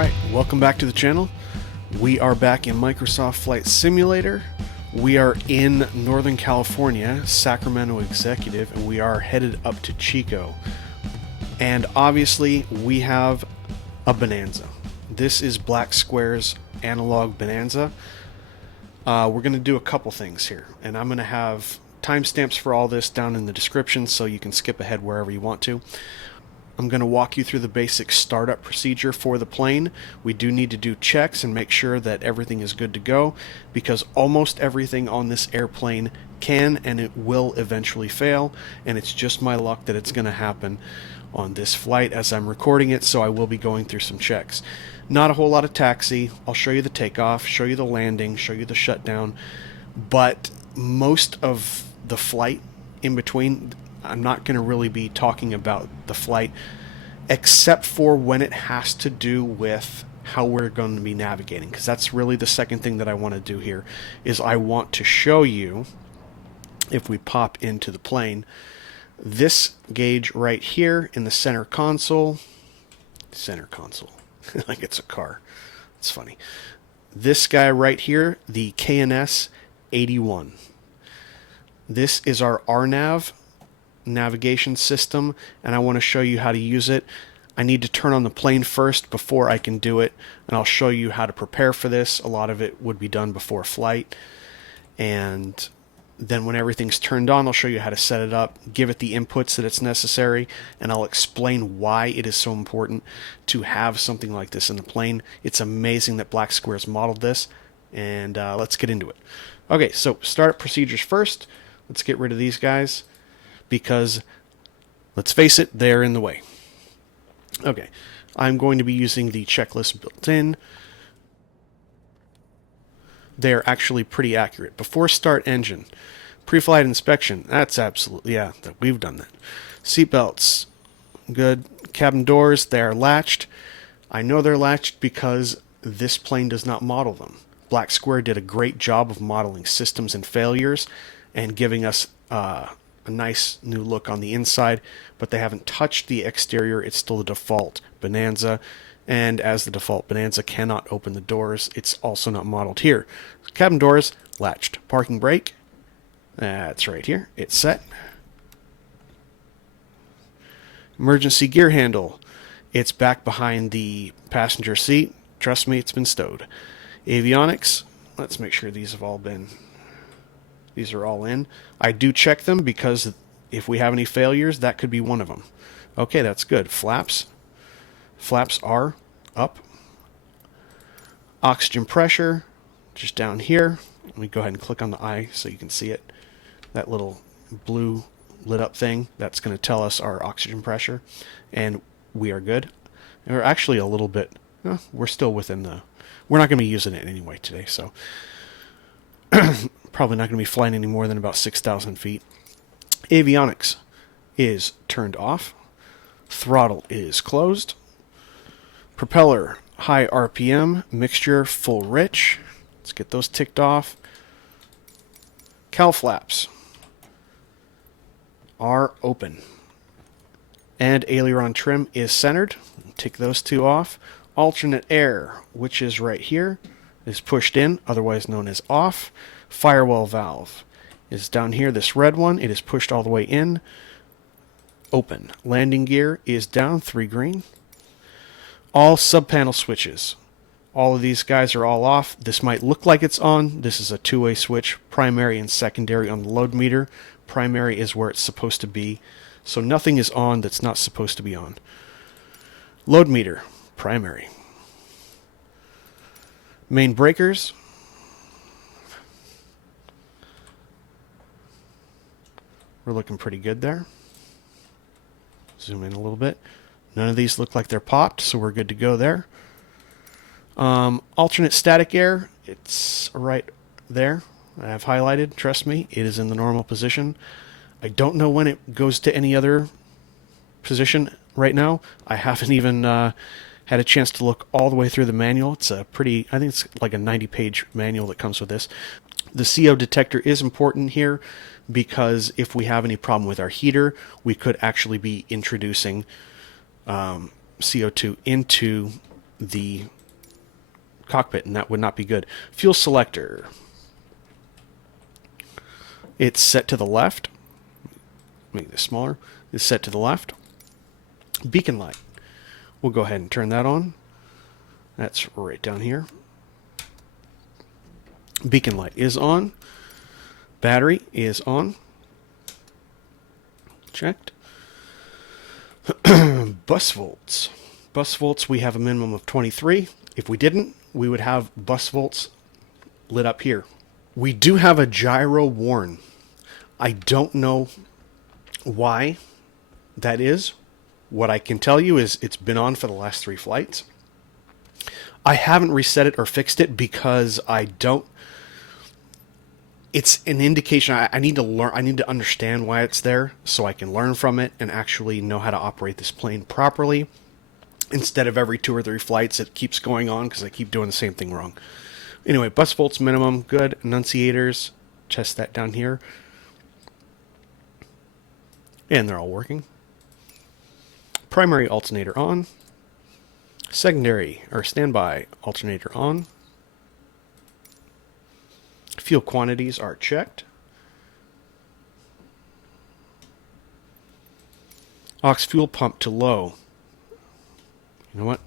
Alright, welcome back to the channel. We are back in Microsoft Flight Simulator. We are in Northern California, Sacramento Executive, and we are headed up to Chico. And obviously, we have a Bonanza. This is Black Square's Analog Bonanza. We're going to do a couple things here, and I'm going to have timestamps for all this down in the description so you can skip ahead wherever you want to. I'm going to walk you through the basic startup procedure for the plane. We do need to do checks and make sure that everything is good to go, because almost everything on this airplane can and it will eventually fail, and it's just my luck that it's going to happen on this flight as I'm recording it, so I will be going through some checks. Not a whole lot of taxi. I'll show you the takeoff, show you the landing, show you the shutdown, but most of the flight in between, I'm not going to really be talking about the flight, except for when it has to do with how we're going to be navigating, because that's really the second thing that I want to do here, is I want to show you, if we pop into the plane, this gauge right here in the center console, like it's a car, it's funny, this guy right here, the KNS-81. This is our RNAV navigation system, and I want to show you how to use it. I need to turn on the plane first before I can do it, and I'll show you how to prepare for this. A lot of it would be done before flight, and then when everything's turned on, I'll show you how to set it up, give it the inputs that it's necessary, and I'll explain why it is so important to have something like this in the plane. It's amazing that Black Square's modeled this, and let's get into it. Okay, so startup procedures first. Let's get rid of these guys, because let's face it, they're in the way. Okay, I'm going to be using the checklist built in. They're actually pretty accurate. Before start engine, pre-flight inspection, that's absolutely, yeah, we've done that. Seatbelts, good. Cabin doors, they're latched. I know they're latched because this plane does not model them. Black Square did a great job of modeling systems and failures and giving us a nice new look on the inside, but they haven't touched the exterior. It's still the default Bonanza, and as the default Bonanza cannot open the doors, it's also not modeled here. Cabin doors latched. Parking brake, that's right here, it's set. Emergency gear handle, it's back behind the passenger seat. Trust me, it's been stowed. Avionics, let's make sure these have all been, these are all in. I do check them because if we have any failures, that could be one of them. Okay, that's good. Flaps are up. Oxygen pressure, just down here. Let me go ahead and click on the eye so you can see it. That little blue lit up thing, that's going to tell us our oxygen pressure, and we are good. And we're actually a little bit, we're still within the, we're not going to be using it anyway today, so probably not going to be flying any more than about 6,000 feet. Avionics is turned off. Throttle is closed. Propeller, high RPM, mixture, full rich. Let's get those ticked off. Cowl flaps are open. And aileron trim is centered. Take those two off. Alternate air, which is right here, is pushed in, otherwise known as off. Firewall valve is down here, this red one. It is pushed all the way in. Open. Landing gear is down, 3 green. All sub-panel switches. All of these guys are all off. This might look like it's on. This is a two-way switch, primary and secondary on the load meter. Primary is where it's supposed to be, so nothing is on that's not supposed to be on. Load meter, primary. Main breakers. We're looking pretty good there. Zoom in a little bit. None of these look like they're popped, so we're good to go there. Alternate static air, it's right there. I have highlighted, trust me, it is in the normal position. I don't know when it goes to any other position right now. I haven't even had a chance to look all the way through the manual. It's a pretty, I think it's like a 90-page manual that comes with this. The CO detector is important here because if we have any problem with our heater, we could actually be introducing CO2 into the cockpit, and that would not be good. Fuel selector. It's set to the left. Make this smaller. It's set to the left. Beacon light. We'll go ahead and turn that on. That's right down here. Beacon light is on. Battery is on. Checked. Bus volts. Bus volts, we have a minimum of 23. If we didn't, we would have bus volts lit up here. We do have a gyro warn. I don't know why that is. What I can tell you is it's been on for the last 3 flights. I haven't reset it or fixed it because I don't. It's an indication. I need to learn. I need to understand why it's there so I can learn from it and actually know how to operate this plane properly. Instead of every 2 or 3 flights, it keeps going on because I keep doing the same thing wrong. Anyway, bus volts minimum, good. Annunciators, test that down here. And they're all working. Primary alternator on. Secondary or standby alternator on. Fuel quantities are checked. Aux fuel pump to low. You know what?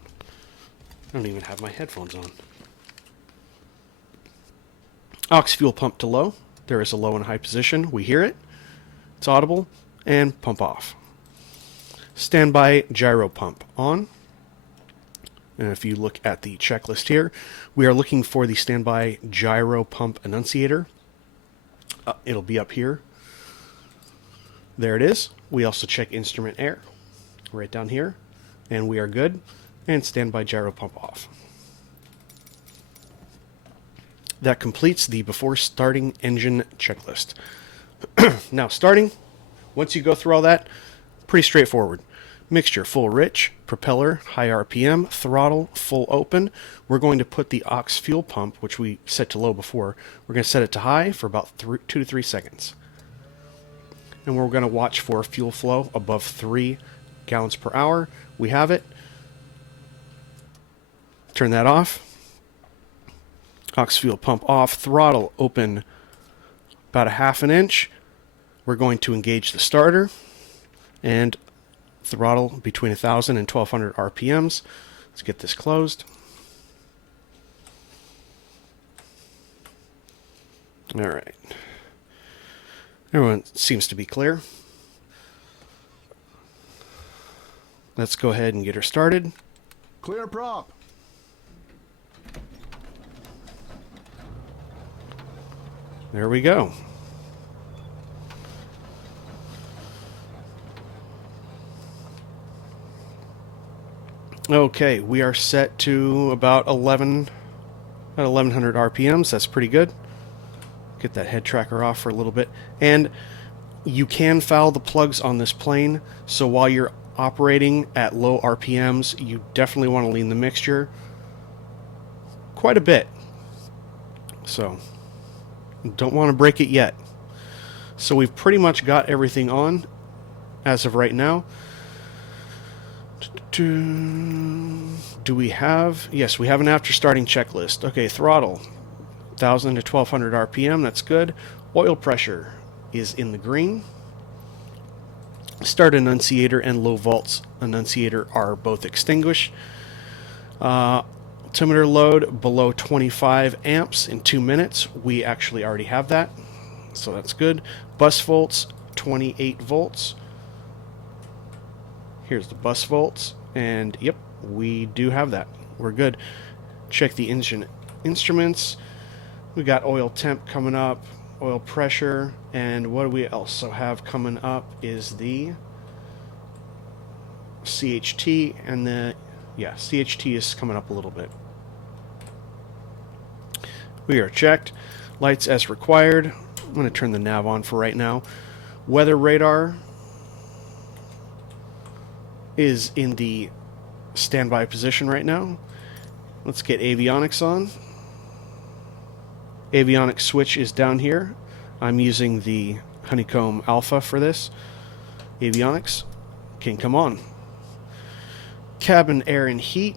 I don't even have my headphones on. Aux fuel pump to low. There is a low and high position. We hear it. It's audible. And pump off. Standby gyro pump on. And if you look at the checklist here, we are looking for the standby gyro pump annunciator. It'll be up here. There it is. We also check instrument air right down here. And we are good. And standby gyro pump off. That completes the before starting engine checklist. Now starting, once you go through all that, pretty straightforward. Mixture full rich, propeller high RPM, throttle full open. We're going to put the aux fuel pump, which we set to low before, we're going to set it to high for about 2 to 3 seconds. And we're going to watch for fuel flow above 3 gallons per hour. We have it. Turn that off. Aux fuel pump off. Throttle open about a 1/2 inch. We're going to engage the starter and throttle between 1,000 and 1,200 RPMs. Let's get this closed. All right. Everyone seems to be clear. Let's go ahead and get her started. Clear prop. There we go. Okay, we are set to about 1,100 RPMs. That's pretty good. Get that head tracker off for a little bit. And you can foul the plugs on this plane, so while you're operating at low RPMs, you definitely want to lean the mixture quite a bit. So, don't want to break it yet. So we've pretty much got everything on as of right now. Do we have... Yes, we have an after starting checklist. Okay, throttle 1,000 to 1,200 RPM. That's good. Oil pressure is in the green. Start annunciator and low volts annunciator are both extinguished. Altimeter load below 25 amps in 2 minutes. We actually already have that, so that's good. Bus volts 28 volts. Here's the bus volts, and yep, we do have that. We're good. Check the engine instruments. We got oil temp coming up, oil pressure, and what do we also have coming up is the CHT, and the CHT is coming up a little bit. We are checked. Lights as required. I'm going to turn the nav on for right now. Weather radar is in the standby position right now. Let's get avionics on. Avionics switch is down here. I'm using the Honeycomb Alpha for this. Avionics can come on. Cabin air and heat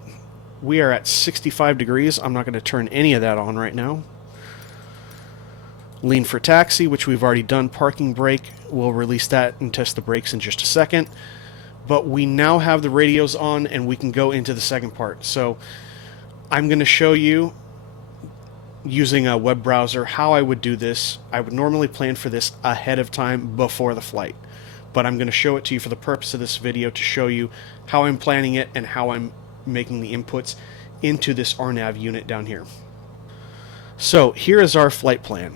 We are at 65 degrees. I'm not going to turn any of that on right now. Lean for taxi, which we've already done. Parking brake, we'll release that and test the brakes in just a second. But we now have the radios on and we can go into the second part. So I'm going to show you using a web browser how I would do this. I would normally plan for this ahead of time before the flight, but I'm going to show it to you for the purpose of this video to show you how I'm planning it and how I'm making the inputs into this RNAV unit down here. So here is our flight plan.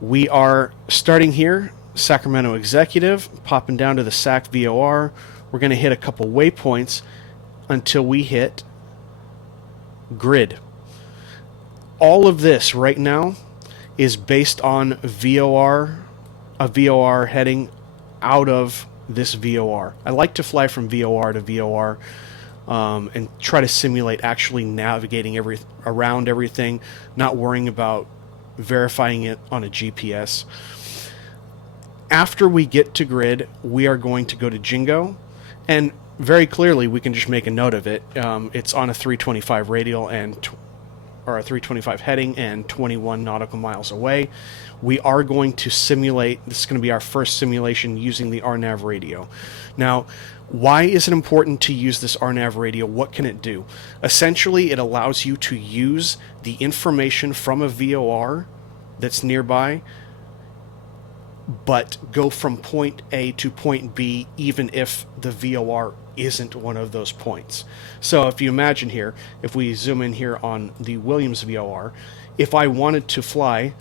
We are starting here, Sacramento Executive, popping down to the SAC VOR. We're going to hit a couple waypoints until we hit grid. All of this right now is based on VOR, a VOR heading out of this VOR. I like to fly from VOR to VOR and try to simulate actually navigating around everything, not worrying about verifying it on a GPS. After we get to grid, we are going to go to Jingo, and very clearly we can just make a note of it. It's on a 325 radial or a 325 heading and 21 nautical miles away. We are going to simulate. This is going to be our first simulation using the RNAV radio. Now, why is it important to use this RNAV radio? What can it do? Essentially, it allows you to use the information from a VOR that's nearby, but go from point A to point B even if the VOR isn't one of those points. So if you imagine here, if we zoom in here on the Williams VOR, if I wanted to fly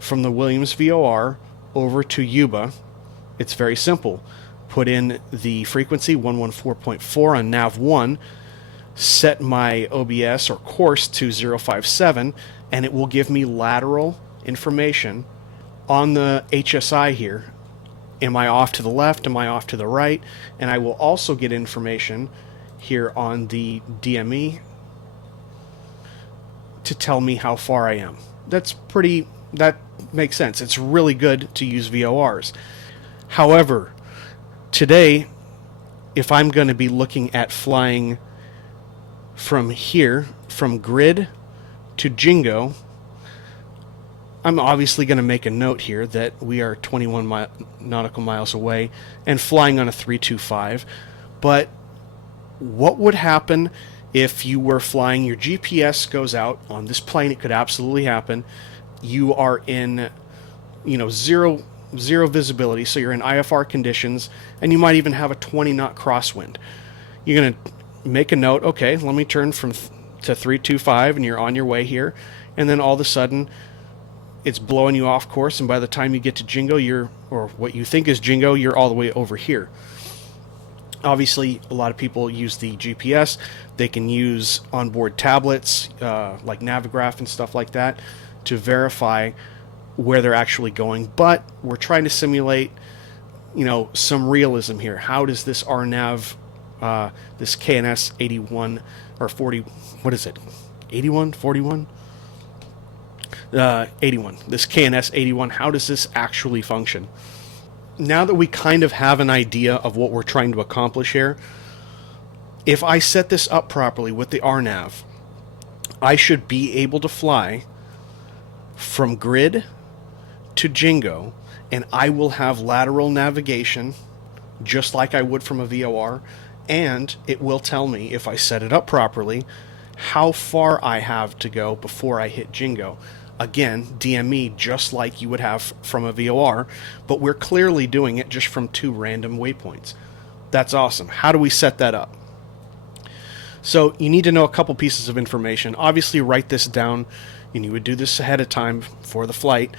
from the Williams VOR over to Yuba, it's very simple. Put in the frequency 114.4 on nav1, set my OBS or course to 057, and it will give me lateral information on the HSI here. Am I off to the left? Am I off to the right? And I will also get information here on the DME to tell me how far I am. That makes sense. It's really good to use VORs. However, today, if I'm going to be looking at flying from here, from grid to Jingo, I'm obviously going to make a note here that we are 21 nautical miles away and flying on a 325. But what would happen if you were flying, your GPS goes out on this plane? It could absolutely happen. You are in, zero visibility, so you're in IFR conditions, and you might even have a 20 knot crosswind. You're going to make a note, okay, let me turn to 325, and you're on your way here, and then all of a sudden it's blowing you off course, and by the time you get to Jingo, or what you think is Jingo, you're all the way over here. Obviously, a lot of people use the GPS. They can use onboard tablets, like Navigraph and stuff like that, to verify where they're actually going. But we're trying to simulate, some realism here. How does this RNAV, this KNS-81 or 40, what is it? 81, 41? 81. This KNS-81, how does this actually function? Now that we kind of have an idea of what we're trying to accomplish here, if I set this up properly with the RNAV, I should be able to fly from grid to Jingo, and I will have lateral navigation just like I would from a VOR, and it will tell me, if I set it up properly, how far I have to go before I hit Jingo. Again, DME, just like you would have from a VOR, but we're clearly doing it just from two random waypoints. That's awesome. How do we set that up? So you need to know a couple pieces of information. Obviously, write this down, and you would do this ahead of time for the flight,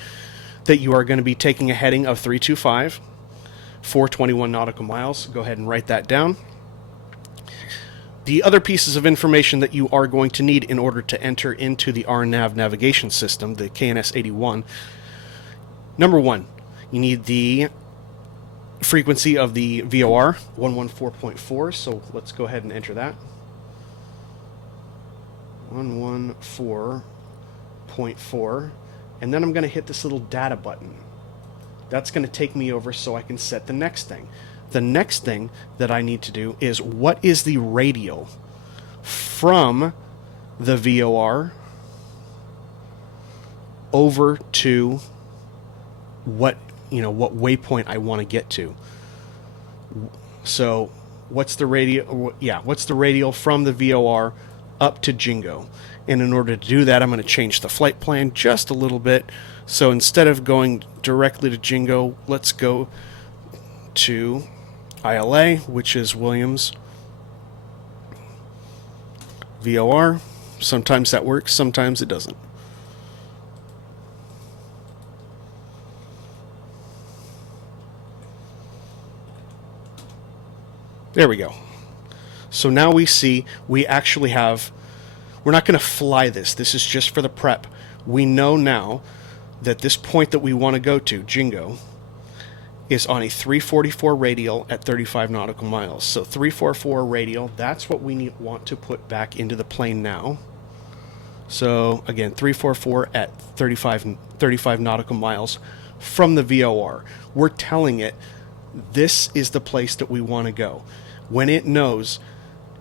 that you are going to be taking a heading of 325 for 21 nautical miles. Go ahead and write that down. The other pieces of information that you are going to need in order to enter into the RNAV navigation system, the KNS-81, number one, you need the frequency of the VOR, 114.4, so let's go ahead and enter that. 114.4, and then I'm going to hit this little data button. That's going to take me over so I can set the next thing. The next thing that I need to do is, what is the radial from the VOR over to what waypoint I want to get to. So what's the radial? Yeah, what's the radial from the VOR up to Jingo? And in order to do that, I'm going to change the flight plan just a little bit. So instead of going directly to Jingo, let's go to ILA, which is Williams VOR. Sometimes that works, sometimes it doesn't. There we go. So now we see we actually have, we're not going to fly this. This is just for the prep. We know now that this point that we want to go to, Jingo, is on a 344 radial at 35 nautical miles. So 344 radial, that's what we want to put back into the plane now. So again, 344 at 35 nautical miles from the VOR. We're telling it this is the place that we want to go. When it knows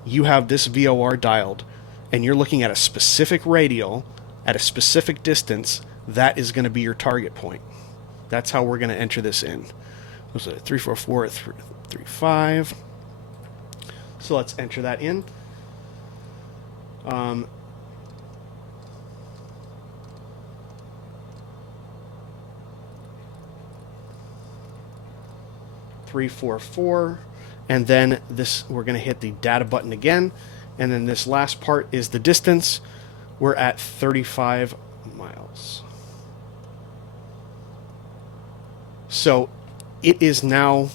you have this VOR dialed and you're looking at a specific radial at a specific distance, that is going to be your target point. That's how we're going to enter this in. Was it 344 at 35? So let's enter that in. 344, and then this, we're going to hit the data button again, and then this last part is the distance. We're at 35 miles. So it is now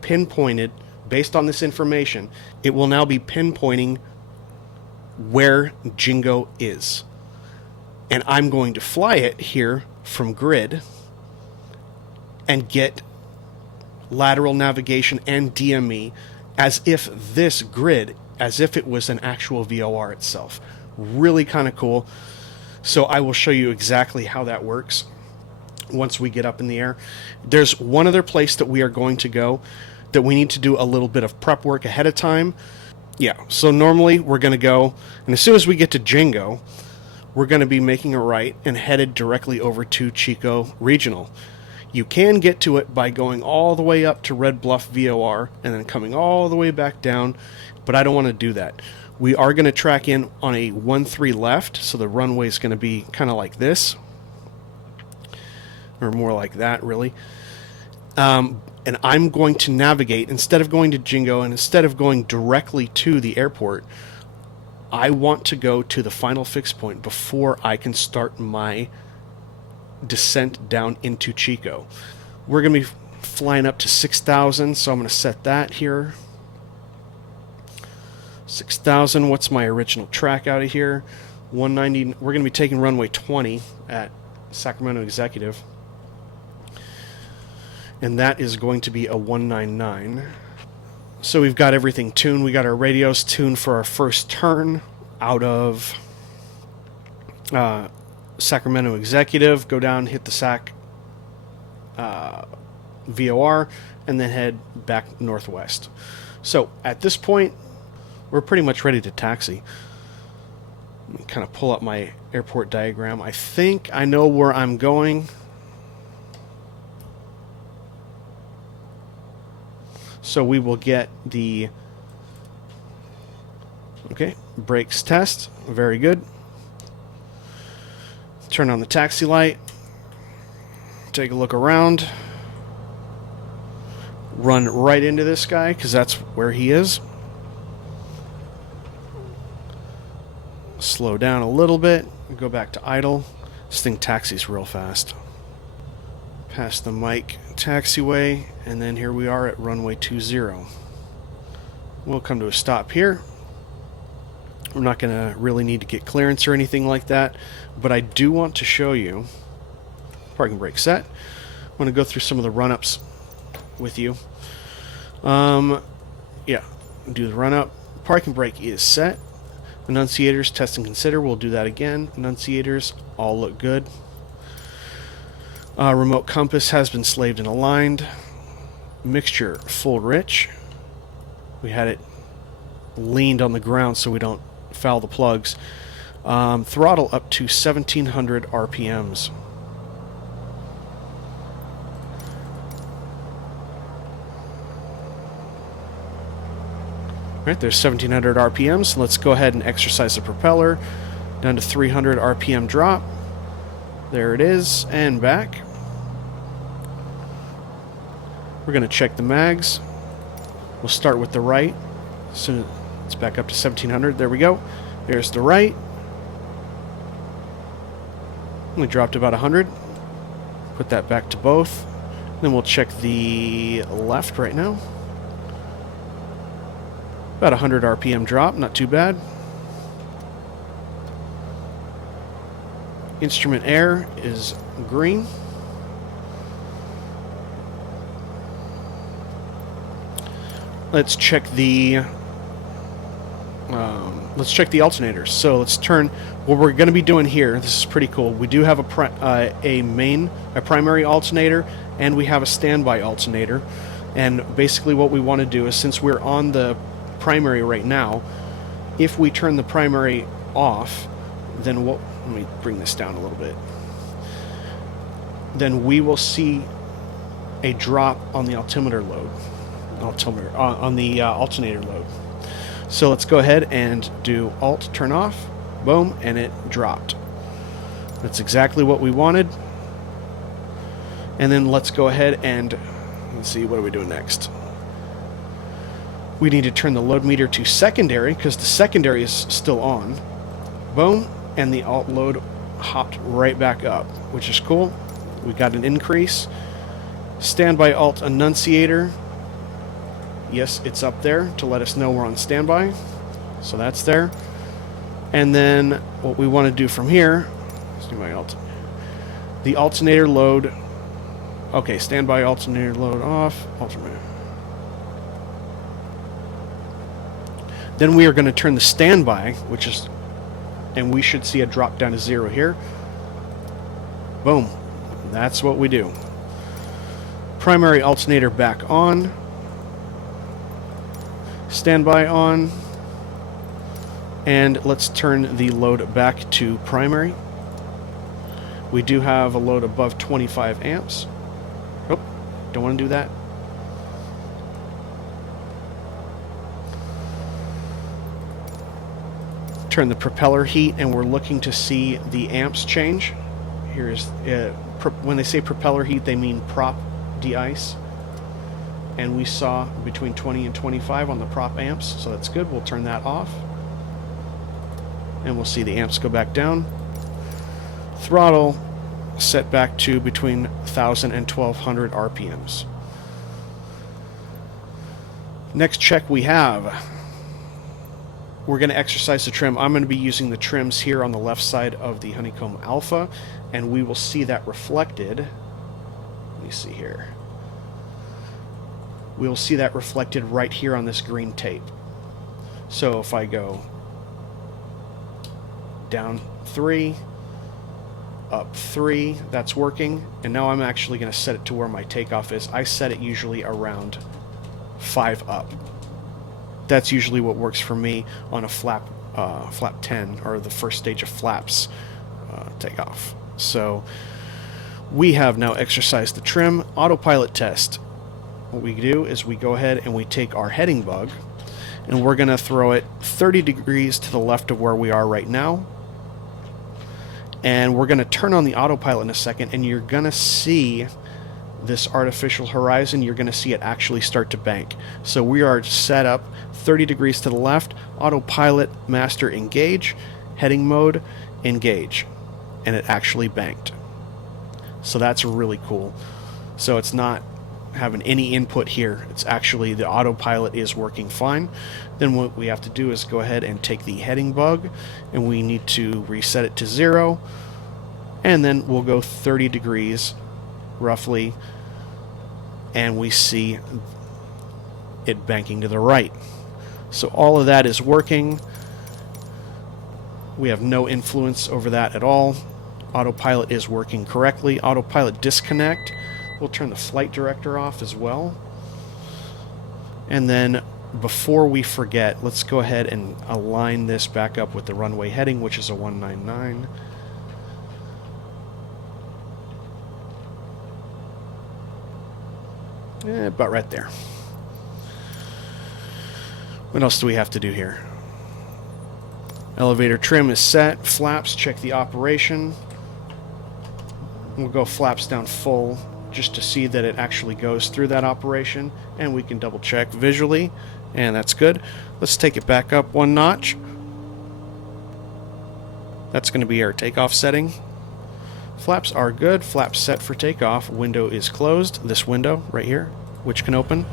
pinpointed based on this information. It will now be pinpointing where Jingo is, and I'm going to fly it here from grid and get lateral navigation and DME as if this grid, as if it was an actual VOR itself. Really kind of cool. So I will show you exactly how that works once we get up in the air. There's one other place that we are going to go that we need to do a little bit of prep work ahead of time. Yeah, so normally we're going to go, and as soon as we get to Jingo, we're going to be making a right and headed directly over to Chico Regional. You can get to it by going all the way up to Red Bluff VOR and then coming all the way back down, but I don't want to do that. We are going to track in on a 1-3 left, so the runway is going to be kind of like this, or more like that, really. And I'm going to navigate, instead of going to Jingo and instead of going directly to the airport, I want to go to the final fixed point before I can start my descent down into Chico. We're going to be flying up to 6,000, so I'm going to set that here. 6,000. What's my original track out of here? 190. We're going to be taking runway 20 at Sacramento Executive, and that is going to be a 199. So we've got everything tuned. We got our radios tuned for our first turn out of Sacramento Executive. Go down, hit the SAC VOR, and then head back northwest. So at this point, we're pretty much ready to taxi. Let me kind of pull up my airport diagram. I think I know where I'm going. So we will get the, okay, brakes test. Very good. Turn on the taxi light. Take a look around. Run right into this guy because that's where he is. Slow down a little bit. Go back to idle. This thing taxis real fast. Past the Mike taxiway, and then here we are at runway 20. We'll come to a stop here. We're not going to really need to get clearance or anything like that, but I do want to show you parking brake set. I want to go through some of the run-ups with you. Yeah, do the run-up. Parking brake is set. Annunciators, test and consider. We'll do that again. Annunciators all look good. Remote compass has been slaved and aligned. mixture full rich. We had it leaned on the ground so we don't foul the plugs. Throttle up to 1700 RPMs. Right, there's 1700 RPMs. Let's go ahead and exercise the propeller down to 300 RPM drop. There it is, and back. We're going to check the mags. We'll start with the right. So it's back up to 1700. There we go. There's the right. Only dropped about 100. Put that back to both. Then we'll check the left right now. About 100 RPM drop, not too bad. Instrument air is green. Let's check the alternators. So let's turn. What we're going to be doing here, this is pretty cool. We do have a primary alternator, and we have a standby alternator. And basically what we want to do is, since we're on the primary right now, if we turn the primary off, then let me bring this down a little bit. Then we will see a drop on the altimeter load, on the alternator load. So let's go ahead and do Alt turn off, boom, and it dropped. That's exactly what we wanted. And then let's go ahead and let's see, what are we doing next? We need to turn the load meter to secondary because the secondary is still on. Boom, and the alt load hopped right back up, which is cool. We got an increase. Standby alt annunciator. Yes, it's up there to let us know we're on standby. So that's there. And then what we want to do from here, let's do my alt. The alternator load. Okay, standby alternator load off. Alternator. Then we are going to turn the standby, which is, and we should see a drop down to 0 here. Boom. That's what we do. Primary alternator back on. Standby on. And let's turn the load back to primary. We do have a load above 25 amps. Oh, don't want to do that. Turn the propeller heat, and we're looking to see the amps change. Here's when they say propeller heat, they mean prop de-ice, and we saw between 20 and 25 on the prop amps, so that's good. We'll turn that off, and we'll see the amps go back down. Throttle set back to between 1000 and 1200 RPMs. Next check we have, we're going to exercise the trim. I'm going to be using the trims here on the left side of the Honeycomb Alpha, and we will see that reflected. Let me see here. We will see that reflected right here on this green tape. So if I go down 3, up 3, that's working. And now I'm actually going to set it to where my takeoff is. I set it usually around 5 up. That's usually what works for me on a flap 10, or the first stage of flaps takeoff. So we have now exercised the trim. Autopilot test. What we do is we go ahead and we take our heading bug, and we're going to throw it 30 degrees to the left of where we are right now. And we're going to turn on the autopilot in a second, and you're going to see this artificial horizon. You're going to see it actually start to bank. So we are set up 30 degrees to the left, autopilot master engage, heading mode engage, and it actually banked. So that's really cool. So it's not having any input here. It's actually, the autopilot is working fine. Then what we have to do is go ahead and take the heading bug, and we need to reset it to 0, and then we'll go 30 degrees roughly, and we see it banking to the right. So all of that is working. We have no influence over that at all. Autopilot is working correctly. Autopilot disconnect. We'll turn the flight director off as well. And then before we forget, let's go ahead and align this back up with the runway heading, which is a 199. About right there. What else do we have to do here? Elevator trim is set. Flaps, check the operation. We'll go flaps down full just to see that it actually goes through that operation, and we can double check visually, and that's good. Let's take it back up one notch. That's going to be our takeoff setting. Flaps are good. Flaps set for takeoff. Window is closed. This window right here, which can open.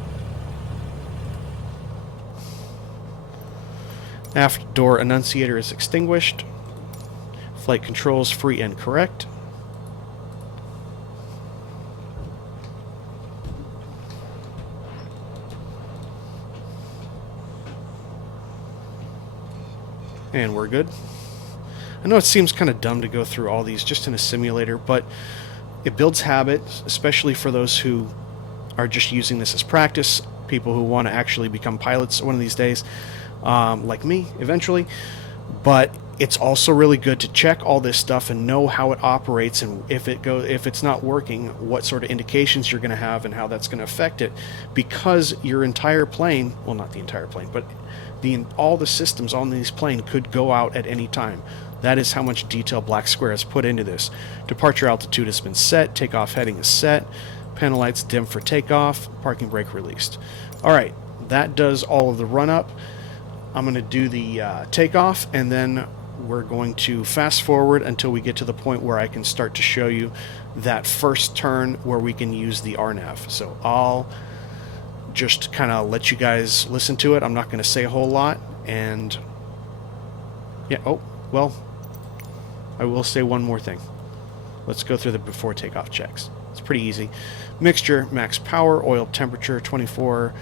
Aft door annunciator is extinguished. Flight controls free and correct. And we're good. I know it seems kind of dumb to go through all these just in a simulator, but it builds habit, especially for those who are just using this as practice, people who want to actually become pilots one of these days, like me eventually. But it's also really good to check all this stuff and know how it operates, and if it's not working, what sort of indications you're going to have and how that's going to affect it, because your entire plane, well, not the entire plane, but all the systems on this plane could go out at any time. That is how much detail Black Square has put into this. Departure altitude has been set. Takeoff heading is set. Panel lights dim for takeoff. Parking brake released. Alright, that does all of the run-up. I'm going to do the takeoff, and then we're going to fast forward until we get to the point where I can start to show you that first turn where we can use the RNAV. So I'll just kind of let you guys listen to it. I'm not going to say a whole lot, and yeah, oh, well, I will say one more thing. Let's go through the before takeoff checks. It's pretty easy. Mixture, max power, oil temperature, 24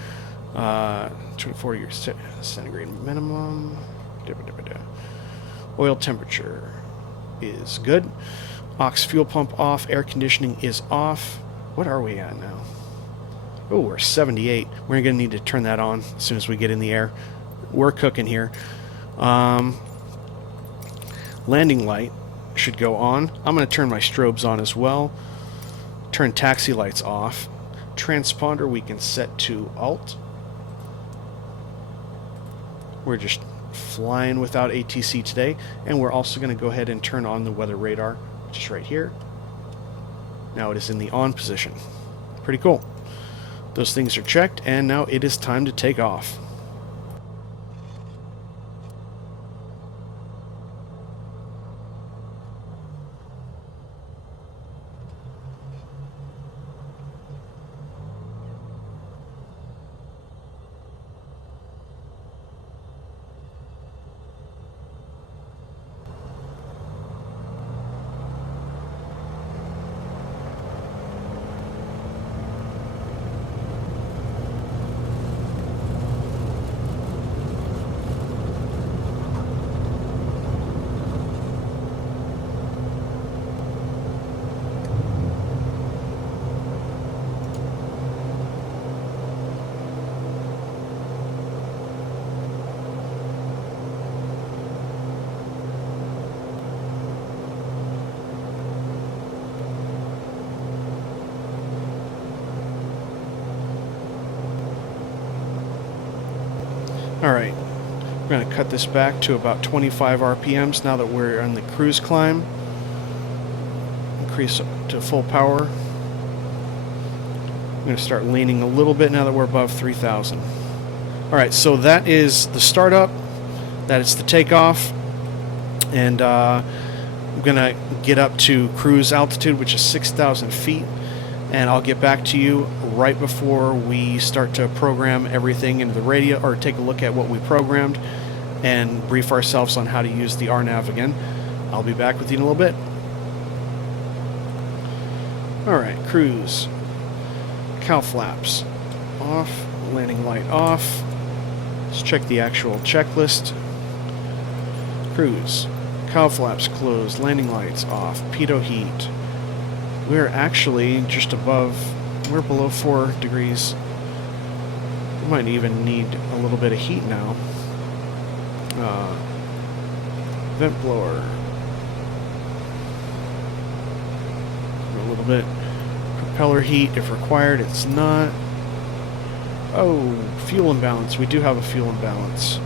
degrees centigrade minimum. Oil temperature is good. Aux fuel pump off. Air conditioning is off. What are we at now? Oh, we're 78. We're going to need to turn that on as soon as we get in the air. We're cooking here. Landing light should go on. I'm going to turn my strobes on as well. Turn taxi lights off. Transponder we can set to alt. We're just flying without ATC today, and we're also going to go ahead and turn on the weather radar, which is right here. Now it is in the on position. Pretty cool. Those things are checked, and now it is time to take off. Alright, we're going to cut this back to about 25 RPMs now that we're on the cruise climb. Increase to full power. I'm going to start leaning a little bit now that we're above 3,000. Alright, so that is the startup. That is the takeoff. And I'm going to get up to cruise altitude, which is 6,000 feet. And I'll get back to you right before we start to program everything into the radio, or take a look at what we programmed and brief ourselves on how to use the RNAV again. I'll be back with you in a little bit. Alright, cruise. Cow flaps off, landing light off. Let's check the actual checklist. Cruise. Cow flaps closed, landing lights off, pitot heat. We're actually just above, we're below 4 degrees We might even need a little bit of heat now. Vent blower. A little bit. Propeller heat if required. It's not. Oh, fuel imbalance. We do have a fuel imbalance.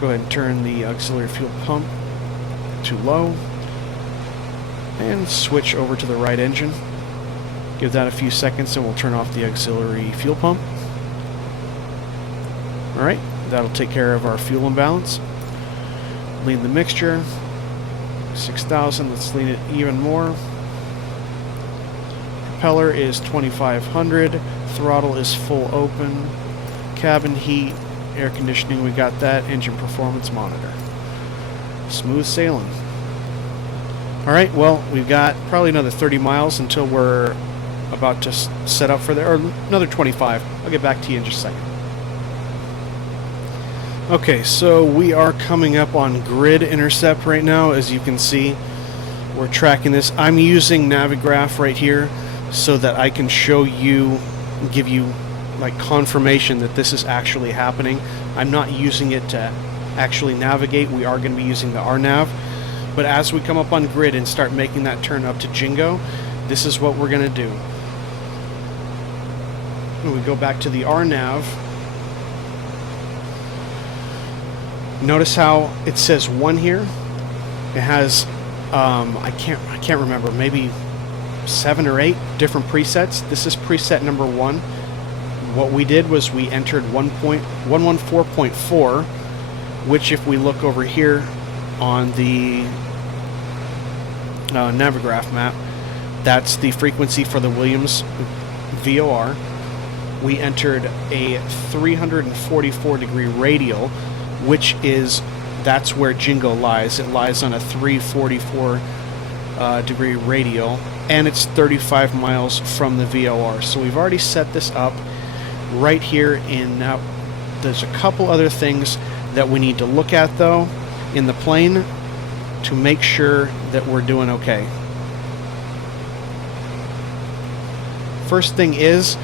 Go ahead and turn the auxiliary fuel pump to low. And switch over to the right engine. Give that a few seconds and we'll turn off the auxiliary fuel pump. Alright, that'll take care of our fuel imbalance. Lean the mixture. 6,000, let's lean it even more. Propeller is 2,500. Throttle is full open. Cabin heat, air conditioning, we got that. Engine performance monitor. Smooth sailing. Alright, well, we've got probably another 30 miles until we're about to set up for there, or another 25. I'll get back to you in just a second. Okay, so we are coming up on grid intercept right now. As you can see, we're tracking this. I'm using Navigraph right here so that I can show you, give you like confirmation that this is actually happening. I'm not using it to actually navigate. We are going to be using the RNAV. But as we come up on grid and start making that turn up to Jingo, this is what we're going to do. When we go back to the RNAV, notice how it says 1 here. It has I can't remember, maybe 7 or 8 different presets. This is preset number 1. What we did was we entered 114.4, which if we look over here on the Navigraph map, that's the frequency for the Williams VOR. We entered a 344 degree radial, which is, that's where Jingo lies. It lies on a 344 degree radial, and it's 35 miles from the VOR. So we've already set this up right here in, now there's a couple other things that we need to look at though in the plane to make sure that we're doing okay. First thing is,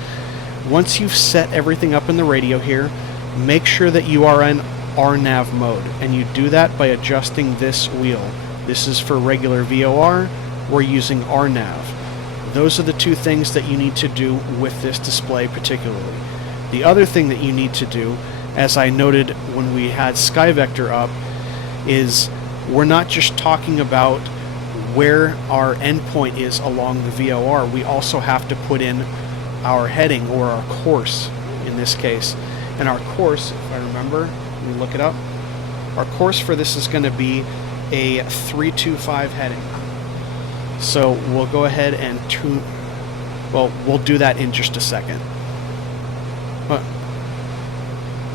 once you've set everything up in the radio here, make sure that you are in RNAV mode, and you do that by adjusting this wheel. This is for regular VOR, we're using RNAV. Those are the two things that you need to do with this display particularly. The other thing that you need to do, as I noted when we had SkyVector up, is we're not just talking about where our endpoint is along the VOR, we also have to put in our heading, or our course in this case. And our course, if I remember, let me look it up, our course for this is going to be a 325 heading. So we'll go ahead and we'll do that in just a second.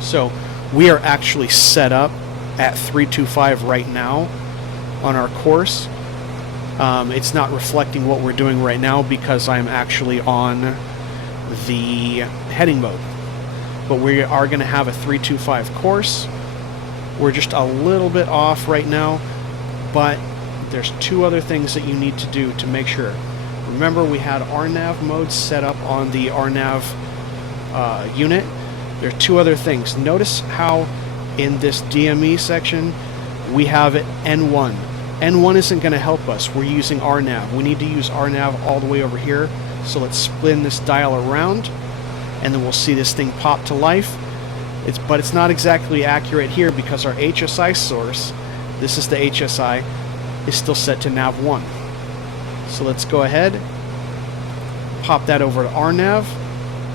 So we are actually set up at 325 right now on our course. It's not reflecting what we're doing right now because I'm actually on the heading mode. But we are going to have a 325 course. We're just a little bit off right now, but there's two other things that you need to do to make sure. Remember, we had RNAV mode set up on the RNAV unit. There are two other things. Notice how in this DME section we have it N1. N1 isn't going to help us. We're using RNAV. We need to use RNAV all the way over here. So let's spin this dial around, and then we'll see this thing pop to life. But it's not exactly accurate here because our HSI source, this is the HSI, is still set to nav1. So let's go ahead, pop that over to RNAV,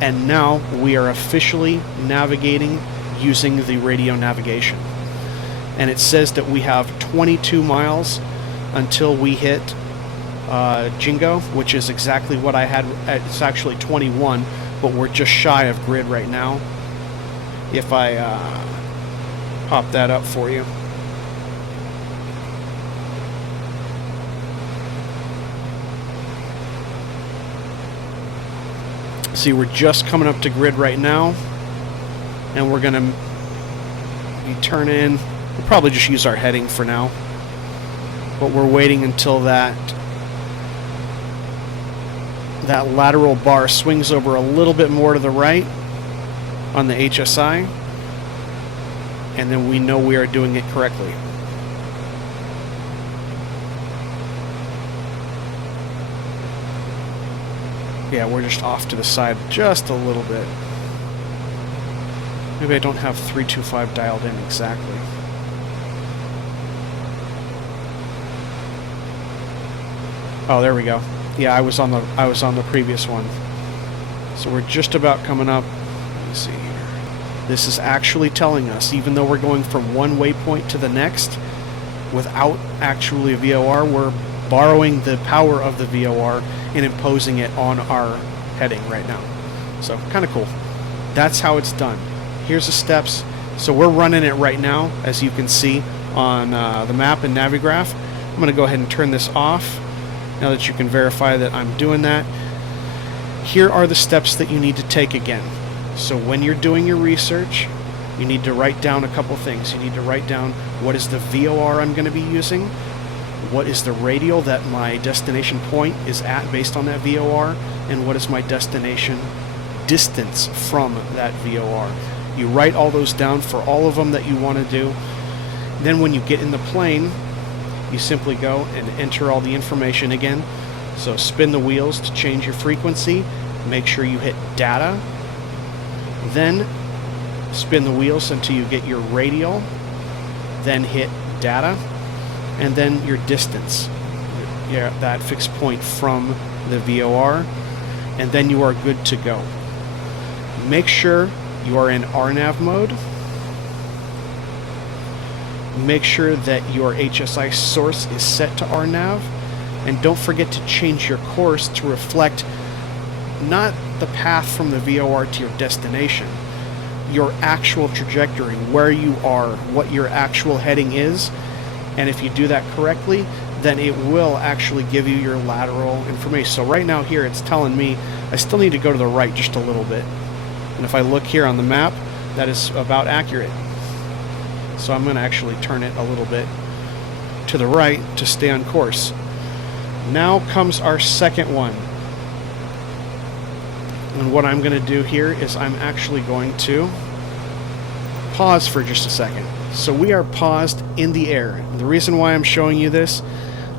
and now we are officially navigating using the radio navigation. And it says that we have 22 miles until we hit Jingo, which is exactly what I had. It's actually 21, but we're just shy of grid right now. If I pop that up for you. See, we're just coming up to grid right now, and we're gonna be turning. We'll probably just use our heading for now, but we're waiting until that lateral bar swings over a little bit more to the right, on the HSI, and then we know we are doing it correctly. Yeah, we're just off to the side just a little bit. Maybe I don't have 325 dialed in exactly. Oh, there we go. Yeah, I was on the previous one. So we're just about coming up. Let me see here. This is actually telling us, even though we're going from one waypoint to the next without actually a VOR, we're borrowing the power of the VOR and imposing it on our heading right now. So kind of cool. That's how it's done. Here's the steps. So we're running it right now, as you can see on the map and Navigraph. I'm going to go ahead and turn this off now that you can verify that I'm doing that. Here are the steps that you need to take again. So when you're doing your research, you need to write down a couple things. You need to write down what is the VOR I'm going to be using, what is the radial that my destination point is at based on that VOR, and what is my destination distance from that VOR. You write all those down for all of them that you want to do. Then when you get in the plane, you simply go and enter all the information again. So spin the wheels to change your frequency. Make sure you hit data. Then spin the wheels until you get your radial. Then hit data. And then your distance. Yeah, that fixed point from the VOR. And then you are good to go. Make sure you are in RNAV mode. Make sure that your HSI source is set to RNAV, and don't forget to change your course to reflect not the path from the VOR to your destination, your actual trajectory, where you are, what your actual heading is. And if you do that correctly, then it will actually give you your lateral information. So right now here it's telling me I still need to go to the right just a little bit. And if I look here on the map, that is about accurate. So I'm going to actually turn it a little bit to the right to stay on course. Now comes our second one. And what I'm going to do here is I'm actually going to pause for just a second. So we are paused in the air. The reason why I'm showing you this,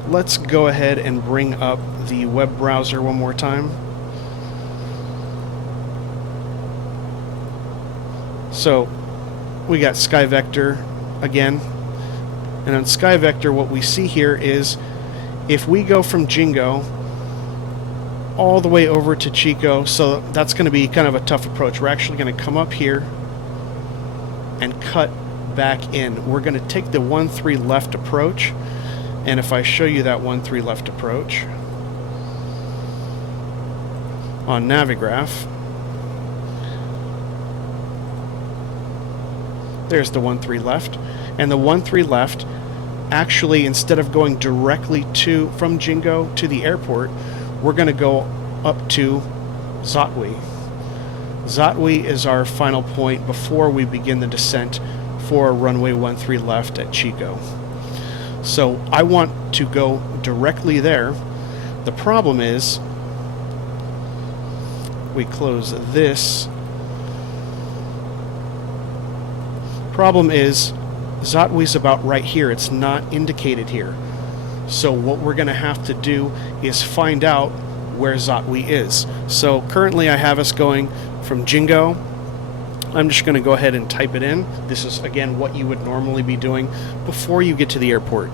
let's go ahead and bring up the web browser one more time. So we got SkyVector again, and on SkyVector what we see here is if we go from Jingo all the way over to Chico, so that's going to be kind of a tough approach. We're actually going to come up here and cut back in. We're going to take the 1-3 left approach, and if I show you that 1-3 left approach on Navigraph, there's the 1-3 left, and the 1-3 left actually, instead of going directly from Jingo to the airport, we're going to go up to Zotwi. Zotwi is our final point before we begin the descent for runway 13 left at Chico. So I want to go directly there. The problem is we close this. Problem is Zotwi's about right here. It's not indicated here. So what we're going to have to do is find out where Zotwi is. So currently I have us going from Jingo. I'm just going to go ahead and type it in. This is again what you would normally be doing before you get to the airport.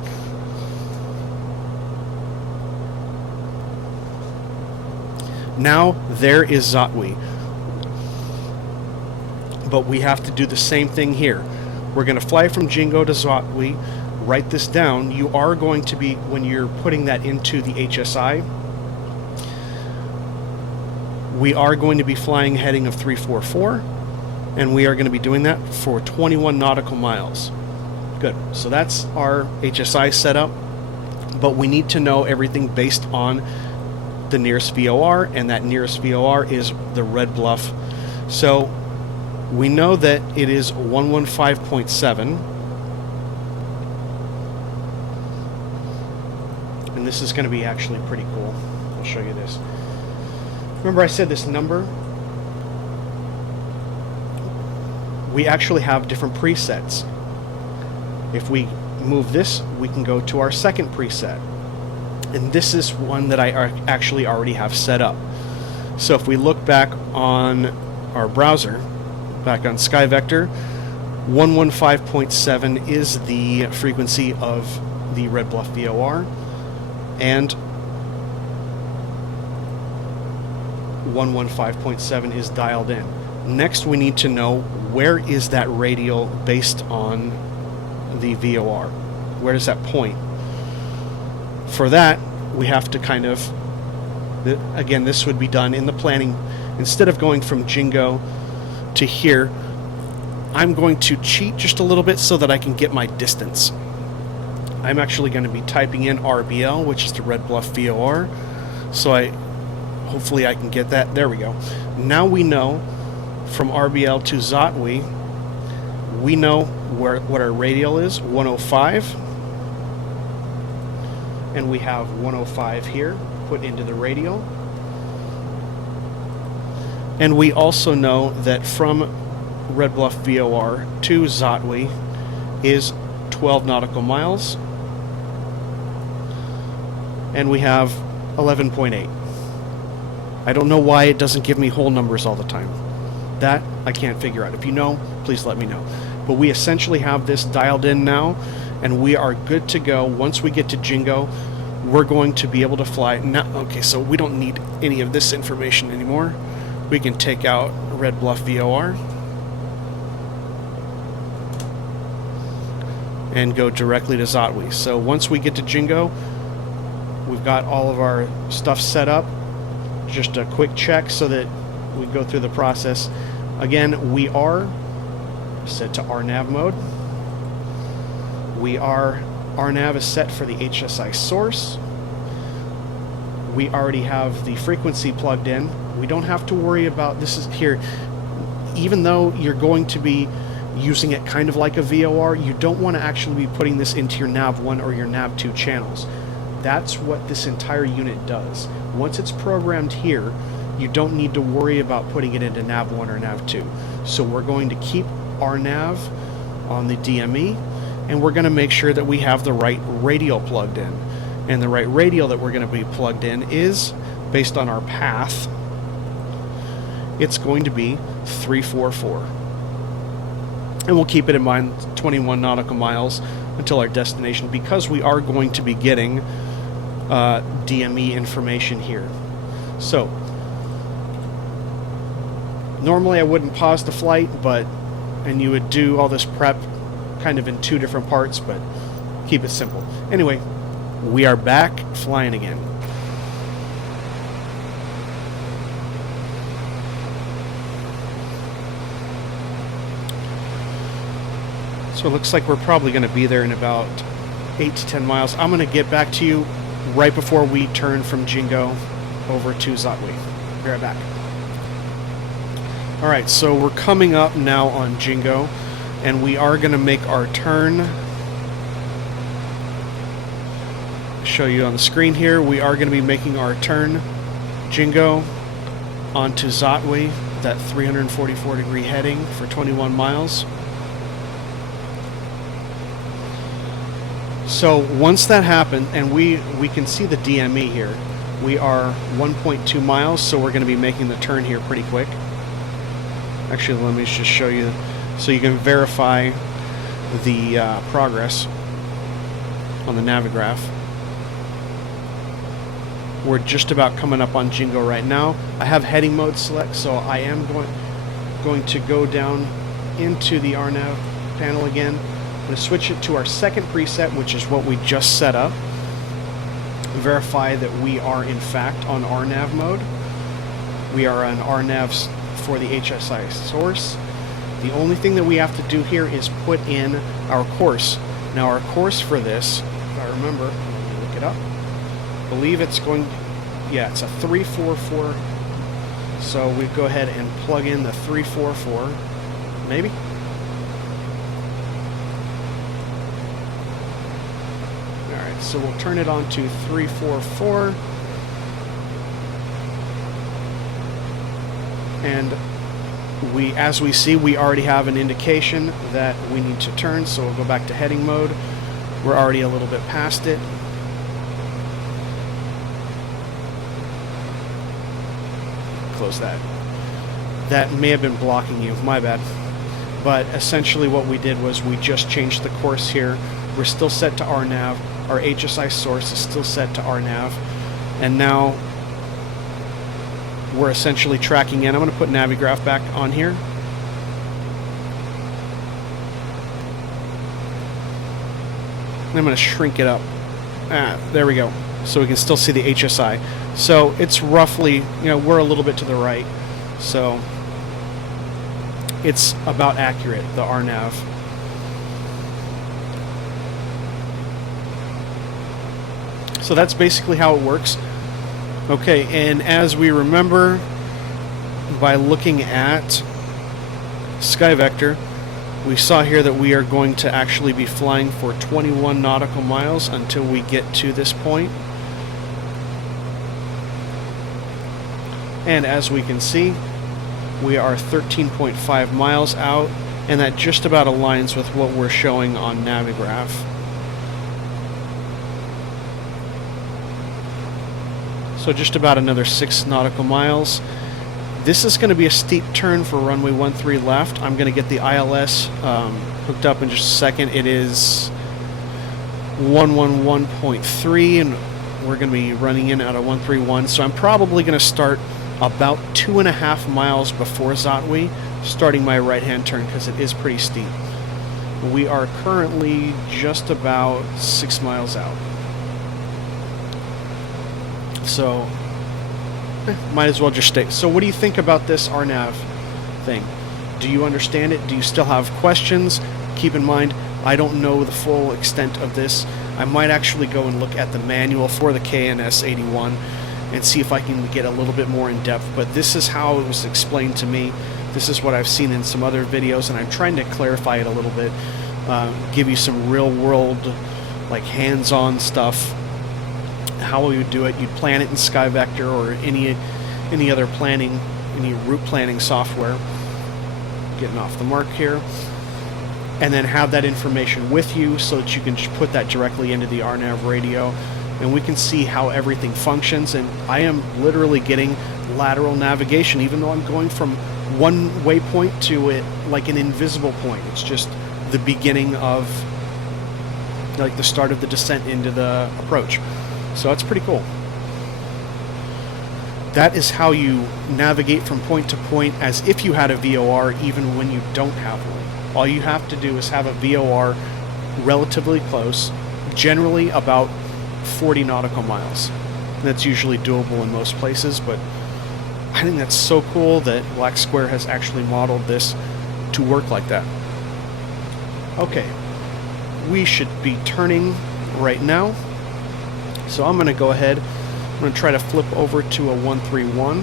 Now there is Zotwi. But we have to do the same thing here. We're going to fly from Jingo to Zotwi. Write this down. You are going to be, when you're putting that into the HSI, we are going to be flying a heading of 344, and we are going to be doing that for 21 nautical miles. Good. So that's our HSI setup, but we need to know everything based on the nearest VOR, and that nearest VOR is the Red Bluff. So we know that it is 115.7, and this is going to be actually pretty cool. I'll show you this. Remember I said this number we actually have different presets. If we move this, we can go to our second preset. And this is one that I actually already have set up. So if we look back on our browser, back on SkyVector, 115.7 is the frequency of the Red Bluff VOR, and 115.7 is dialed in. Next, we need to know where is that radial based on the VOR. Where does that point? For that, we have to kind of, again, this would be done in the planning. Instead of going from Jingo to here, I'm going to cheat just a little bit so that I can get my distance. I'm actually going to be typing in RBL, which is the Red Bluff VOR. So hopefully I can get that. There we go. Now we know from RBL to Zotwe, we know what our radial is, 105. And we have 105 here put into the radial. And we also know that from Red Bluff VOR to Zotwe is 12 nautical miles. And we have 11.8. I don't know why it doesn't give me whole numbers all the time. That I can't figure out. If you know, please let me know. But we essentially have this dialed in now, and we are good to go. Once we get to Jingo, we're going to be able to fly. Now, okay, so we don't need any of this information anymore. We can take out Red Bluff VOR and go directly to Zotwe. So once we get to Jingo, we've got all of our stuff set up. Just a quick check so that we go through the process. Again, we are set to RNAV mode. RNAV is set for the HSI source. We already have the frequency plugged in. We don't have to worry about this is here. Even though you're going to be using it kind of like a VOR, you don't want to actually be putting this into your NAV1 or your NAV2 channels. That's what this entire unit does. Once it's programmed here, you don't need to worry about putting it into NAV1 or NAV2. So we're going to keep our NAV on the DME, and we're going to make sure that we have the right radial plugged in. And the right radial that we're going to be plugged in is, based on our path, it's going to be 344. And we'll keep it in mind 21 nautical miles until our destination, because we are going to be getting DME information here. So normally I wouldn't pause the flight, and you would do all this prep kind of in two different parts, but keep it simple. Anyway, we are back flying again. So it looks like we're probably going to be there in about 8 to 10 miles. I'm going to get back to you right before we turn from Jingo over to Zotwe. Be right back. Alright, so we're coming up now on Jingo, and we are going to make our turn. Show you on the screen here, we are going to be making our turn Jingo onto Zotwe, that 344 degree heading for 21 miles. So once that happened, and we can see the DME here, we are 1.2 miles, so we're going to be making the turn here pretty quick. Actually, let me just show you so you can verify the progress on the Navigraph. We're just about coming up on Jingo right now. I have heading mode select, so I am going to go down into the RNAV panel again. I'm going to switch it to our second preset, which is what we just set up. Verify that we are in fact on RNAV mode. We are on RNAV for the HSI source. The only thing that we have to do here is put in our course. Now our course for this, if I remember, let me look it up. I believe it's going, yeah, it's a 344. So we go ahead and plug in the 344, maybe. Alright, so we'll turn it on to 344. And as we see, we already have an indication that we need to turn, so we'll go back to heading mode. We're already a little bit past it. Close that. That may have been blocking you, my bad. But essentially what we did was we just changed the course here. We're still set to RNAV. Our HSI source is still set to RNAV. And now we're essentially tracking in. I'm going to put Navigraph back on here. And I'm going to shrink it up. There we go. So we can still see the HSI. So it's roughly, we're a little bit to the right. So it's about accurate, the RNAV. So that's basically how it works. Okay, and as we remember by looking at SkyVector, we saw here that we are going to actually be flying for 21 nautical miles until we get to this point. And as we can see, we are 13.5 miles out, and that just about aligns with what we're showing on Navigraph. So just about another 6 nautical miles. This is going to be a steep turn for runway 13 left. I'm going to get the ILS hooked up in just a second. It is 111.3, and we're going to be running in out of 131. So I'm probably going to start about 2.5 miles before Zotwe, starting my right-hand turn because it is pretty steep. We are currently just about 6 miles out. So, might as well just stay. So what do you think about this RNAV thing? Do you understand it? Do you still have questions? Keep in mind, I don't know the full extent of this. I might actually go and look at the manual for the KNS-81 and see if I can get a little bit more in depth. But this is how it was explained to me. This is what I've seen in some other videos, and I'm trying to clarify it a little bit, give you some real-world, like hands-on stuff. How will you do it? You'd plan it in SkyVector or any other planning, any route planning software. Getting off the mark here. And then have that information with you so that you can just put that directly into the RNAV radio, and we can see how everything functions. And I am literally getting lateral navigation, even though I'm going from one waypoint to it like an invisible point. It's just the beginning of, like, the start of the descent into the approach. So that's pretty cool. That is how you navigate from point to point as if you had a VOR, even when you don't have one. All you have to do is have a VOR relatively close, generally about 40 nautical miles. And that's usually doable in most places, but I think that's so cool that Black Square has actually modeled this to work like that. Okay, we should be turning right now. So I'm going to go ahead, I'm going to try to flip over to a 131.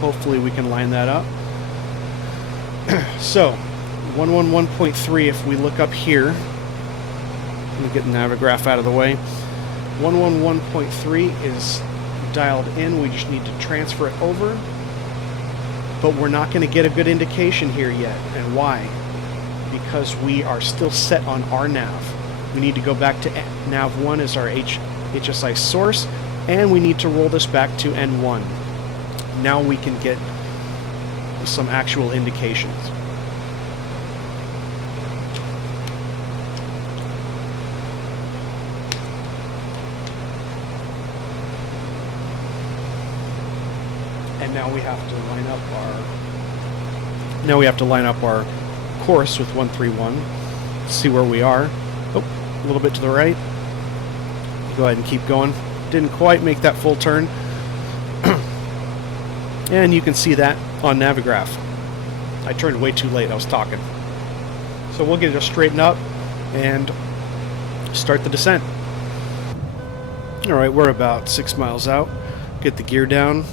Hopefully we can line that up. So 111.3, if we look up here, let me get the Navigraph out of the way. 111.3 is dialed in, we just need to transfer it over. But we're not going to get a good indication here yet. And why? Because we are still set on RNAV. We need to go back to NAV1 as our HSI source, and we need to roll this back to N1. Now we can get some actual indications. And now we have to line up our course with 131. See where we are. Oh, a little bit to the right. Go ahead and keep going. Didn't quite make that full turn. And you can see that on Navigraph. I turned way too late. I was talking. So we'll get it straightened up and start the descent. Alright, we're about 6 miles out. Get the gear down.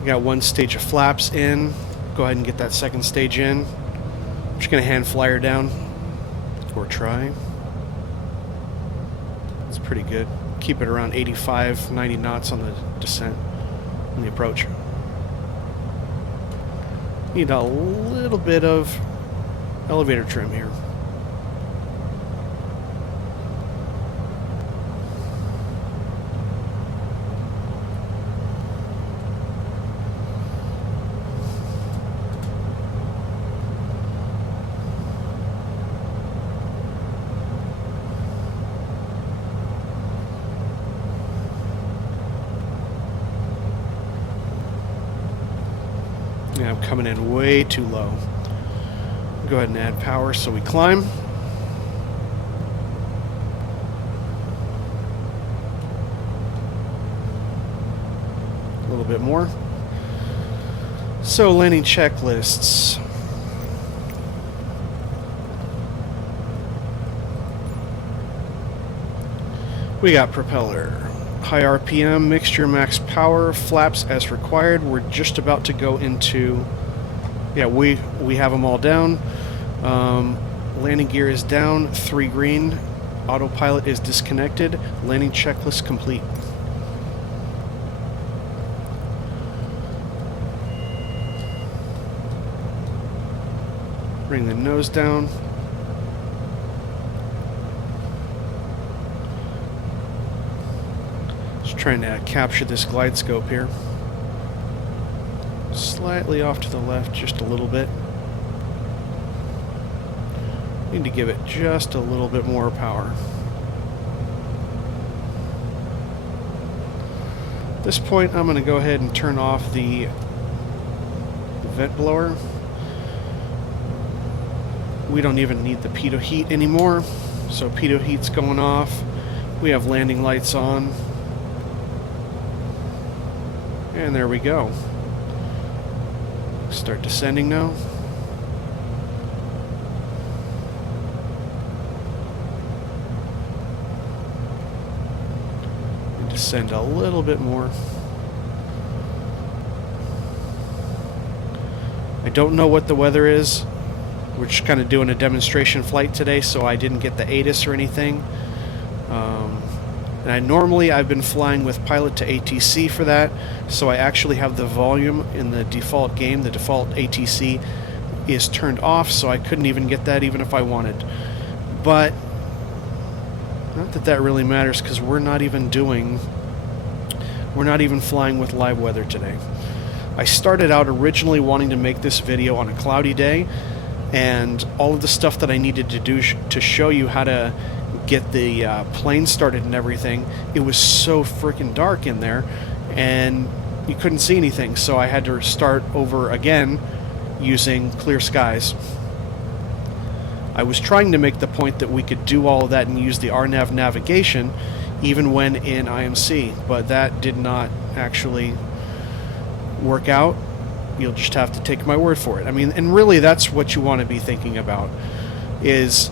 We got one stage of flaps in. Go ahead and get that second stage in. I'm just going to hand flyer down. Or try. It's pretty good. keep it around 85, 90 knots on the descent and the approach. Need a little bit of elevator trim here. Yeah, I'm coming in way too low. Go ahead and add power so we climb. A little bit more. So, landing checklists. We got propeller. High RPM, mixture, max power, flaps as required. We're just about to go into, yeah, we have them all down. Landing gear is down, 3 green. Autopilot is disconnected. Landing checklist complete. Bring the nose down. Trying to capture this glide scope here. Slightly off to the left, just a little bit. Need to give it just a little bit more power. At this point, I'm going to go ahead and turn off the vent blower. We don't even need the pitot heat anymore, so pitot heat's going off. We have landing lights on. And there we go. Start descending now. And descend a little bit more. I don't know what the weather is. We're just kind of doing a demonstration flight today, so I didn't get the ATIS or anything. And I've been flying with pilot to ATC for that, so I actually have the volume in the default game. The default ATC is turned off, so I couldn't even get that even if I wanted. But not that that really matters, because we're not even flying with live weather today. I started out originally wanting to make this video on a cloudy day, and all of the stuff that I needed to do to show you how to get the plane started and everything, it was so freaking dark in there and you couldn't see anything, so I had to start over again using clear skies. I was trying to make the point that we could do all of that and use the RNAV navigation even when in IMC, but that did not actually work out. You'll just have to take my word for it. I mean, and really that's what you want to be thinking about is,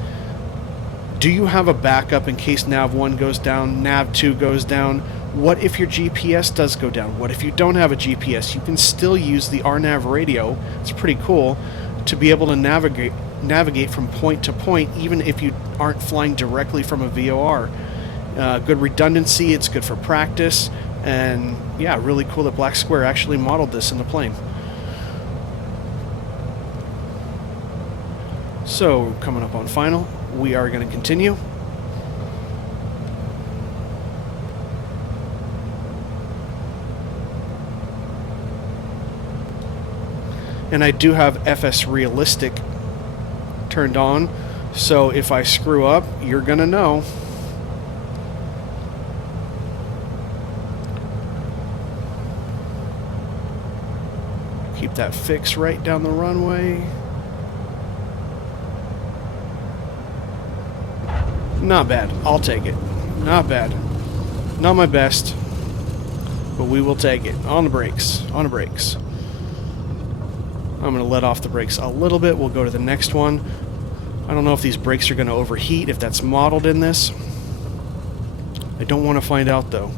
do you have a backup in case nav 1 goes down, nav 2 goes down? What if your GPS does go down? What if you don't have a GPS? You can still use the RNAV radio, it's pretty cool, to be able to navigate from point to point, even if you aren't flying directly from a VOR. Good redundancy, it's good for practice, and yeah, really cool that Black Square actually modeled this in the plane. So, coming up on final, we are going to continue. And I do have FS Realistic turned on, so if I screw up, you're going to know. Keep that fix right down the runway. Not bad. I'll take it. Not bad. Not my best, but we will take it. On the brakes. On the brakes. I'm going to let off the brakes a little bit. We'll go to the next one. I don't know if these brakes are going to overheat, if that's modeled in this. I don't want to find out, though.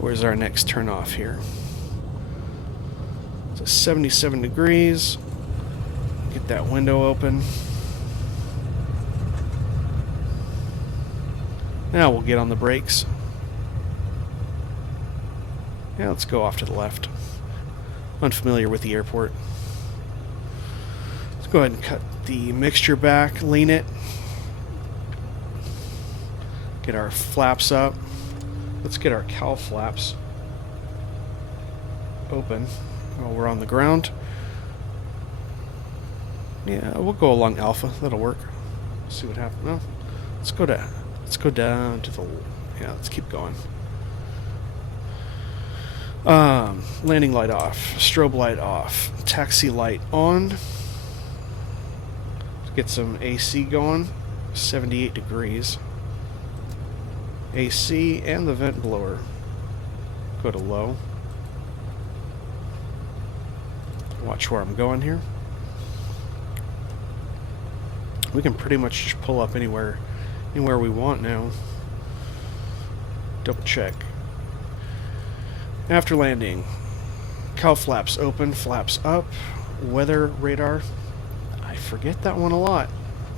Where's our next turn off here? It's a 77 degrees. Get that window open. Now we'll get on the brakes. Yeah, let's go off to the left. Unfamiliar with the airport. Let's go ahead and cut the mixture back, lean it. Get our flaps up. Let's get our cowl flaps open while we're on the ground. Yeah, we'll go along alpha. That'll work. See what happens. No, let's go down to the. Yeah, let's keep going. Landing light off. Strobe light off. Taxi light on. Let's get some AC going. 78 degrees. AC and the vent blower. Go to low. Watch where I'm going here. We can pretty much just pull up anywhere we want now. Double check. After landing, cowl flaps open, flaps up. Weather radar. I forget that one a lot.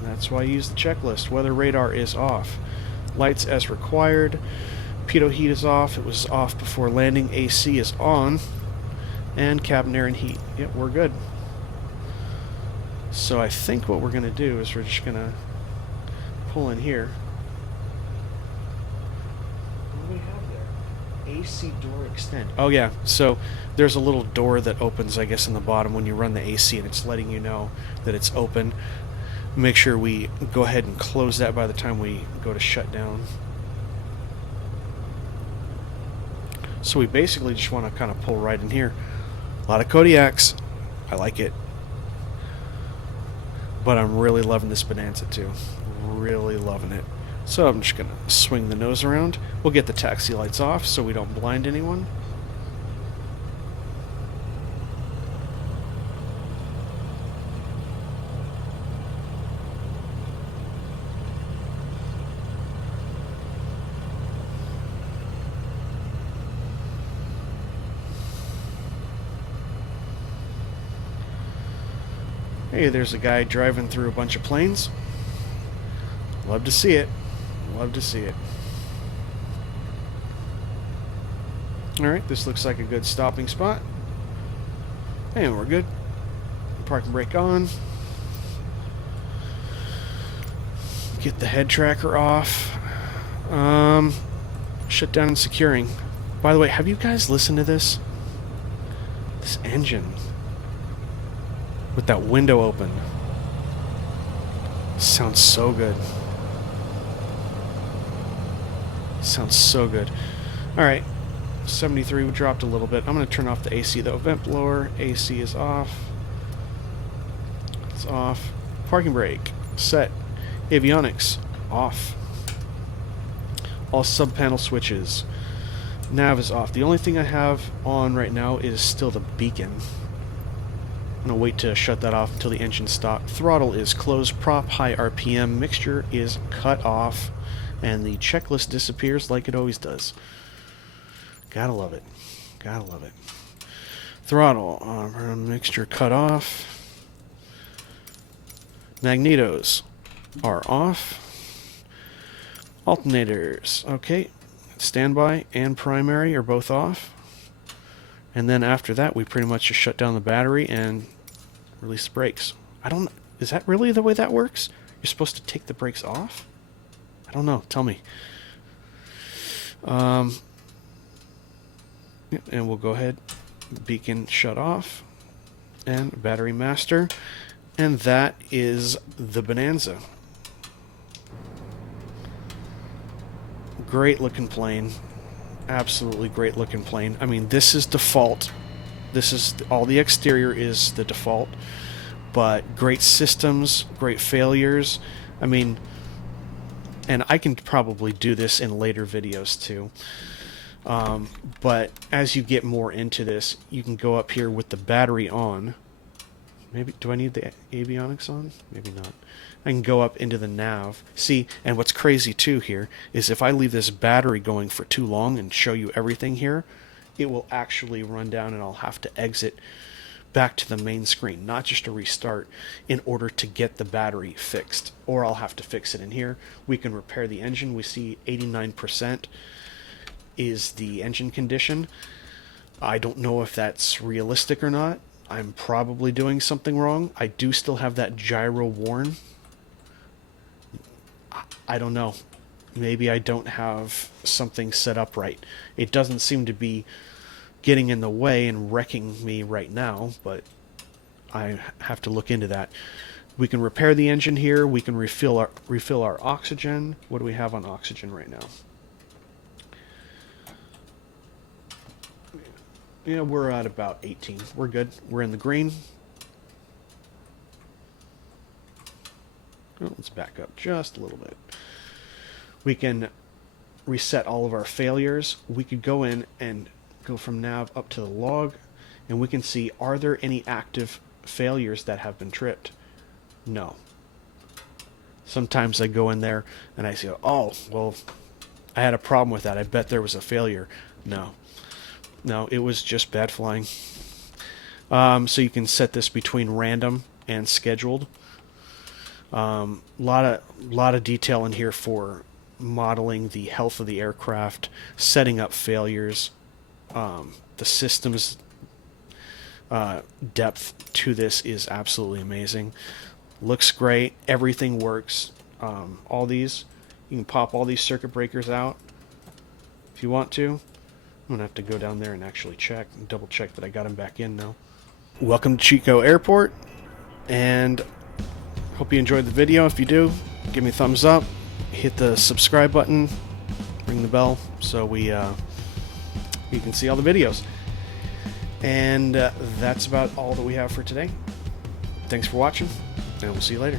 That's why I use the checklist. Weather radar is off. Lights as required. Pitot heat is off. It was off before landing. AC is on. And cabin air and heat. Yep, we're good. So I think what we're going to do is we're just going to pull in here. What do we have there? AC door extend. Oh yeah, so there's a little door that opens, I guess, in the bottom when you run the AC, and it's letting you know that it's open. Make sure we go ahead and close that by the time we go to shut down. So we basically just want to kind of pull right in here. A lot of Kodiaks. I like it. But I'm really loving this Bonanza too. Really loving it. So I'm just going to swing the nose around. We'll get the taxi lights off so we don't blind anyone. Hey, there's a guy driving through a bunch of planes. Love to see it. Love to see it. Alright, this looks like a good stopping spot. And we're good. Parking brake on. Get the head tracker off. Shut down and securing. By the way, have you guys listened to this? This engine. With that window open. Sounds so good. Sounds so good. Alright. 73, we dropped a little bit. I'm going to turn off the AC though. Vent blower. AC is off. It's off. Parking brake. Set. Avionics. Off. All sub-panel switches. Nav is off. The only thing I have on right now is still the beacon. I'm going to wait to shut that off until the engine stops. Throttle is closed. Prop high RPM. Mixture is cut off. And the checklist disappears like it always does. Gotta love it. Gotta love it. Throttle. Mixture cut off. Magnetos are off. Alternators. Okay. Standby and primary are both off. And then after that, we pretty much just shut down the battery and release the brakes. Is that really the way that works? You're supposed to take the brakes off? I don't know. Tell me. And we'll go ahead. Beacon shut off. And battery master. And that is the Bonanza. Great looking plane. Absolutely great looking plane. I mean, this is default. This is all the exterior is the default, but great systems, great failures. I mean, and I can probably do this in later videos too. But as you get more into this, you can go up here with the battery on. Maybe, do I need the avionics on? Maybe not. I can go up into the nav. See, and what's crazy too here is if I leave this battery going for too long and show you everything here, it will actually run down and I'll have to exit back to the main screen, not just a restart, in order to get the battery fixed. Or I'll have to fix it in here. We can repair the engine. We see 89% is the engine condition. I don't know if that's realistic or not. I'm probably doing something wrong. I do still have that gyro worn. I don't know. Maybe I don't have something set up right. It doesn't seem to be getting in the way and wrecking me right now, but I have to look into that. We can repair the engine here. We can refill our oxygen. What do we have on oxygen right now? Yeah, we're at about 18. We're good. We're in the green. Oh, let's back up just a little bit. We can reset all of our failures. We could go in and go from nav up to the log, and we can see, are there any active failures that have been tripped? No. Sometimes I go in there and I say, oh, well, I had a problem with that. I bet there was a failure. No. No, it was just bad flying. So you can set this between random and scheduled. Lot of detail in here for modeling the health of the aircraft, setting up failures. The system's depth to this is absolutely amazing. Looks great. Everything works. All these, you can pop all these circuit breakers out if you want to. I'm gonna have to go down there and actually check and double check that I got them back in now. Welcome to Chico Airport, and hope you enjoyed the video. If you do, give me a thumbs up, hit the subscribe button, ring the bell so you can see all the videos. And that's about all that we have for today. Thanks for watching, and we'll see you later.